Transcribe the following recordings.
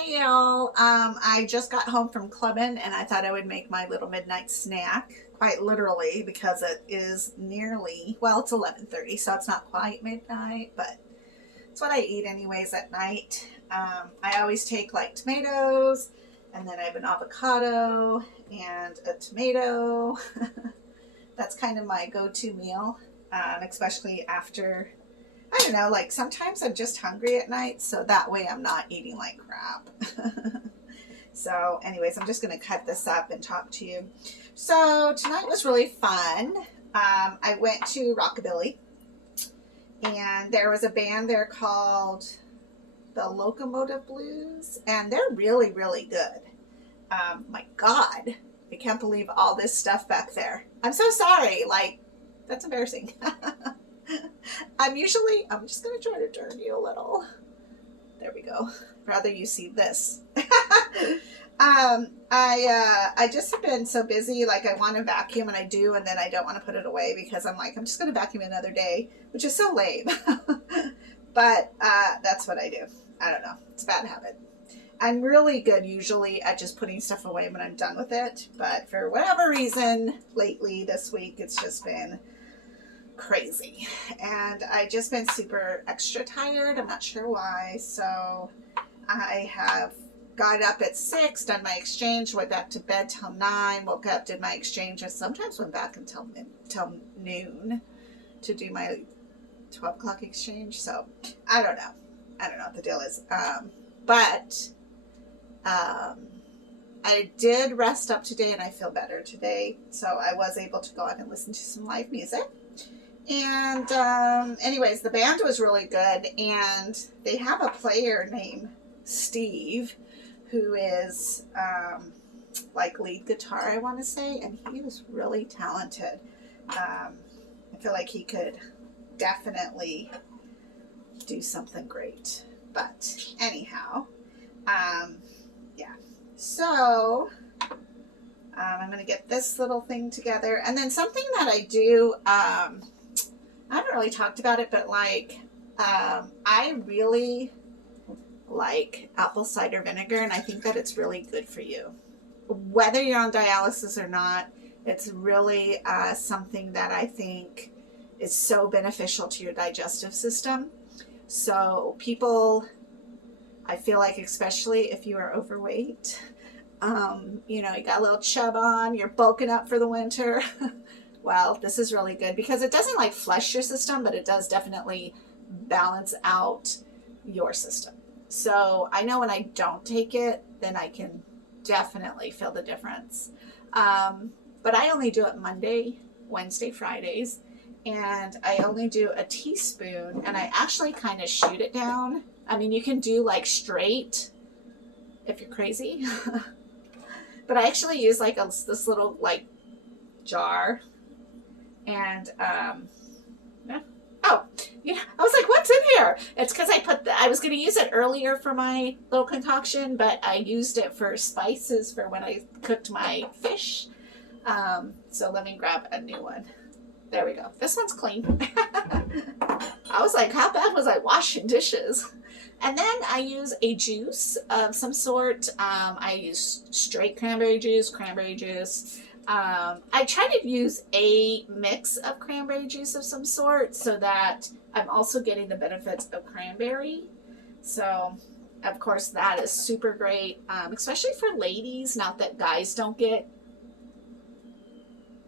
Hey y'all, I just got home from clubbing and I thought I would make my little midnight snack, quite literally, because it is nearly, well, it's 11:30, so it's not quite midnight, but it's what I eat anyways at night. I always take like tomatoes, and then I have an avocado and a tomato. That's kind of my go-to meal, especially after, I don't know, like sometimes I'm just hungry at night, so that way I'm not eating like crap. So, anyways, I'm just going to cut this up and talk to you. So, tonight was really fun. I went to Rockabilly, and there was a band there called the Locomotive Blues, and they're really, really good. My God, I can't believe all this stuff back there. I'm so sorry. Like, that's embarrassing. I'm just going to try to turn you a little. There we go. Rather you see this. I just have been so busy. Like, I want to vacuum, and I do, and then I don't want to put it away because I'm like, I'm just going to vacuum another day, which is so lame. But that's what I do. I don't know. It's a bad habit. I'm really good usually at just putting stuff away when I'm done with it. But for whatever reason, lately this week, it's just been crazy. And I just been super extra tired. I'm not sure why. So I have got up at 6, done my exchange, went back to bed till 9, woke up, did my exchange, and sometimes went back until noon to do my 12 o'clock exchange. So I don't know. I don't know what the deal is. But I did rest up today and I feel better today. So I was able to go out and listen to some live music. And anyways, the band was really good. And they have a player named Steve who is like lead guitar, I want to say. And he was really talented. I feel like he could definitely do something great. But anyhow, yeah. So I'm going to get this little thing together. And then something that I do, I haven't really talked about it, but like, I really like apple cider vinegar, and I think that it's really good for you. Whether you're on dialysis or not, it's really something that I think is so beneficial to your digestive system. So people, I feel like, especially if you are overweight, you know, you got a little chub on, you're bulking up for the winter. Well, this is really good because it doesn't like flush your system, but it does definitely balance out your system. So I know when I don't take it, then I can definitely feel the difference. But I only do it Monday, Wednesday, Fridays. And I only do a teaspoon, and I actually kind of shoot it down. I mean, you can do like straight if you're crazy. But I actually use like this little like jar. And yeah. Oh, yeah. I was like, what's in here? It's because I was going to use it earlier for my little concoction, but I used it for spices for when I cooked my fish. So let me grab a new one. There we go. This one's clean. I was like, how bad was I washing dishes? And then I use a juice of some sort. I use straight cranberry juice. I try to use a mix of cranberry juice of some sort so that I'm also getting the benefits of cranberry. So, of course, that is super great, especially for ladies. Not that guys don't get,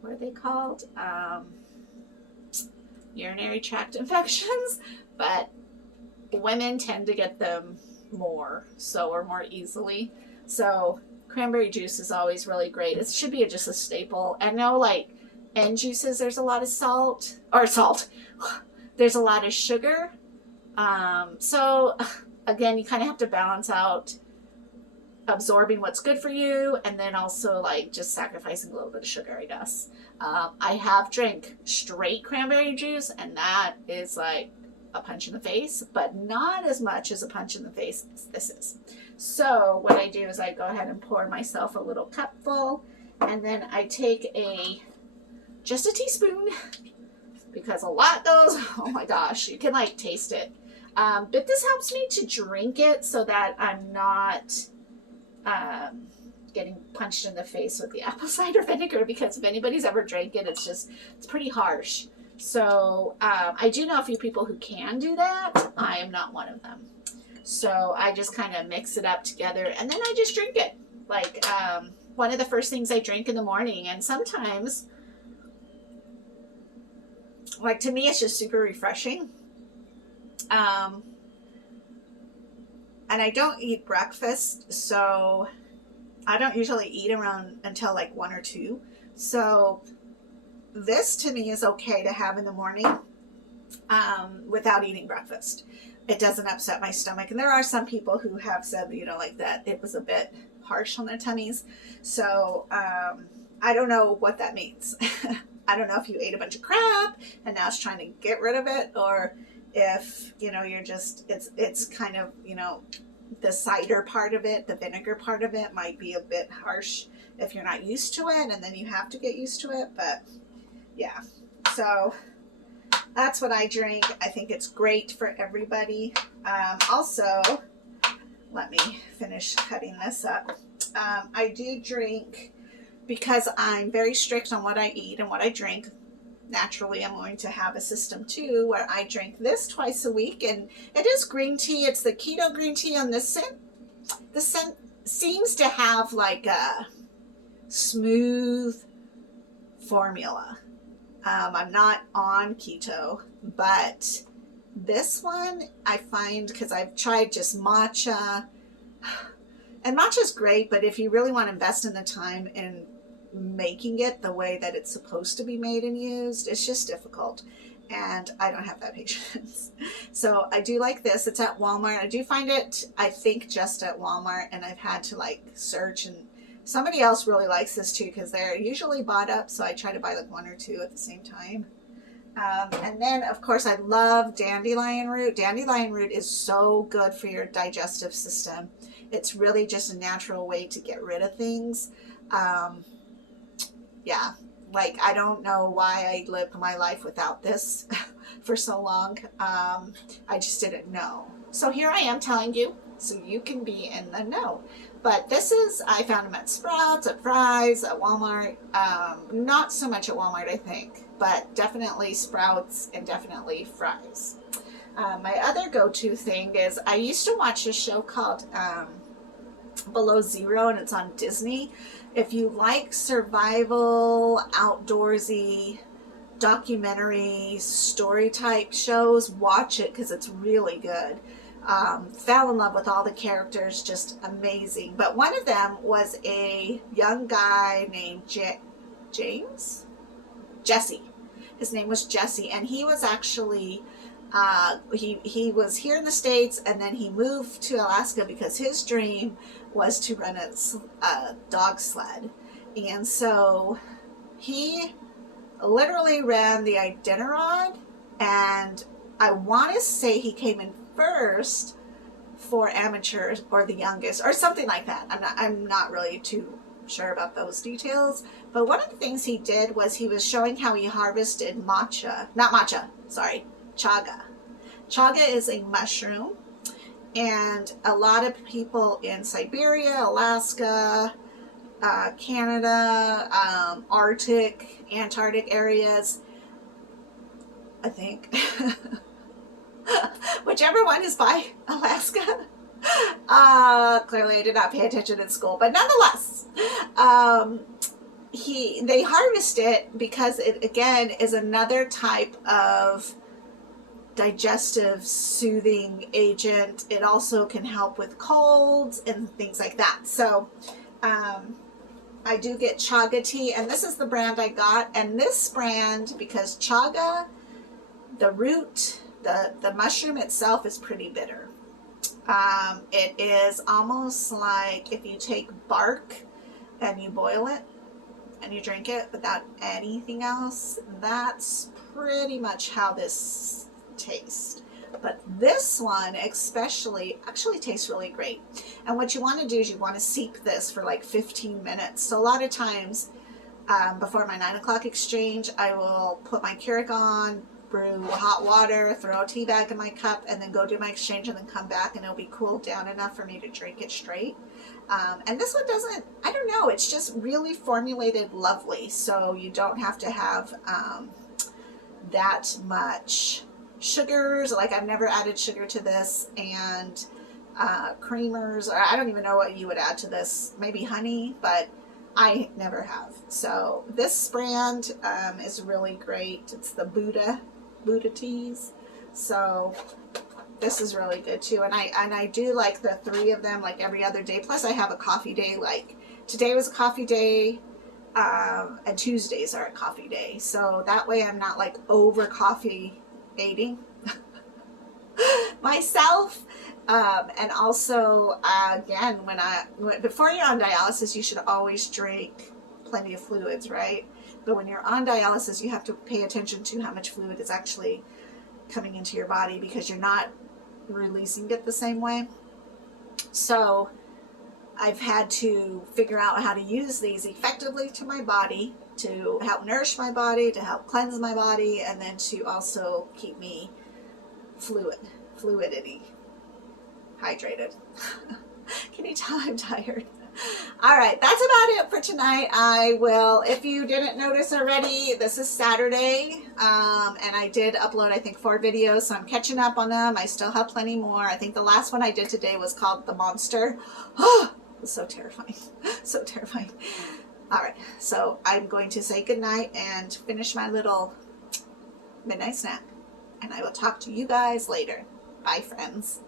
what are they called? Urinary tract infections, but women tend to get them more easily. So cranberry juice is always really great. It should be just a staple. I know, like, in juices there's a lot of salt. There's a lot of sugar. So again, you kind of have to balance out absorbing what's good for you, and then also like just sacrificing a little bit of sugar, I guess. I have drank straight cranberry juice, and that is like a punch in the face, but not as much as a punch in the face as this is. So what I do is I go ahead and pour myself a little cupful, and then I take just a teaspoon, because a lot goes, oh my gosh, you can like taste it. But this helps me to drink it so that I'm not getting punched in the face with the apple cider vinegar, because if anybody's ever drank it, it's pretty harsh. So I do know a few people who can do that. I am not one of them. So I just kind of mix it up together and then I just drink it. Like one of the first things I drink in the morning. And sometimes, like, to me, it's just super refreshing. And I don't eat breakfast, so I don't usually eat around until like 1 or 2. So this to me is okay to have in the morning without eating breakfast. It doesn't upset my stomach. And there are some people who have said, you know, like that it was a bit harsh on their tummies. So I don't know what that means. I don't know if you ate a bunch of crap and now it's trying to get rid of it, or if, you know, you're just, it's kind of, you know, the cider part of it, the vinegar part of it might be a bit harsh if you're not used to it, and then you have to get used to it. But yeah, so that's what I drink. I think it's great for everybody. Also, let me finish cutting this up. I do drink, because I'm very strict on what I eat and what I drink. Naturally, I'm going to have a system too where I drink this twice a week, and it is green tea. It's the keto green tea on this scent. The scent seems to have like a smooth formula. I'm not on keto, but this one I find, because I've tried just matcha, and matcha's great, but if you really want to invest in the time in making it the way that it's supposed to be made and used, it's just difficult, and I don't have that patience. So I do like this. It's at Walmart. I do find it, I think, just at Walmart, and I've had to like search, and somebody else really likes this too because they're usually bought up, so I try to buy like 1 or 2 at the same time. And then of course I love dandelion root. Dandelion root is so good for your digestive system. It's really just a natural way to get rid of things. Yeah, like I don't know why I lived my life without this for so long. I just didn't know. So here I am telling you, so you can be in the know. But this is, I found them at Sprouts, at Fry's, at Walmart. Not so much at Walmart, I think, but definitely Sprouts and definitely Fry's. My other go-to thing is, I used to watch a show called Below Zero, and it's on Disney. If you like survival, outdoorsy, documentary, story type shows, watch it because it's really good. Fell in love with all the characters, just amazing. But one of them was a young guy named Jesse. His name was Jesse, and he was actually he was here in the States, and then he moved to Alaska because his dream was to run a dog sled. And so he literally ran the Iditarod, and I want to say he came in first for amateurs or the youngest or something like that. I'm not really too sure about those details, but one of the things he did was he was showing how he harvested chaga. Chaga is a mushroom, and a lot of people in Siberia, Alaska, Canada, Arctic, Antarctic areas, I think, whichever one is by Alaska. Clearly I did not pay attention in school, but nonetheless, they harvest it because it again is another type of digestive soothing agent. It also can help with colds and things like that. So I do get chaga tea, and this is the brand I got. And this brand, because chaga, the root, the mushroom itself is pretty bitter. It is almost like if you take bark and you boil it and you drink it without anything else. That's pretty much how this tastes. But this one especially actually tastes really great. And what you want to do is you want to steep this for like 15 minutes. So a lot of times before my 9 o'clock exchange, I will put my Keurig on, brew hot water, throw a tea bag in my cup, and then go do my exchange and then come back, and it'll be cooled down enough for me to drink it straight. And this one doesn't, I don't know, it's just really formulated lovely, so you don't have to have that much sugars. Like, I've never added sugar to this, and creamers, or I don't even know what you would add to this, maybe honey, but I never have. So this brand is really great. It's the Buddha teas. So this is really good too, and I do like the 3 of them, like every other day. Plus I have a coffee day, like today was a coffee day, and Tuesdays are a coffee day, so that way I'm not like over coffee aiding myself. And also again, before you're on dialysis, you should always drink plenty of fluids, right? But when you're on dialysis, you have to pay attention to how much fluid is actually coming into your body, because you're not releasing it the same way. So I've had to figure out how to use these effectively to my body, to help nourish my body, to help cleanse my body, and then to also keep me fluidity, hydrated. Can you tell I'm tired? All right, that's about it for tonight. I will, if you didn't notice already, this is Saturday, and I did upload, I think, 4 videos, so I'm catching up on them. I still have plenty more. I think the last one I did today was called The Monster. Oh, it was so terrifying. So terrifying. All right, so I'm going to say goodnight and finish my little midnight snack, and I will talk to you guys later. Bye, friends.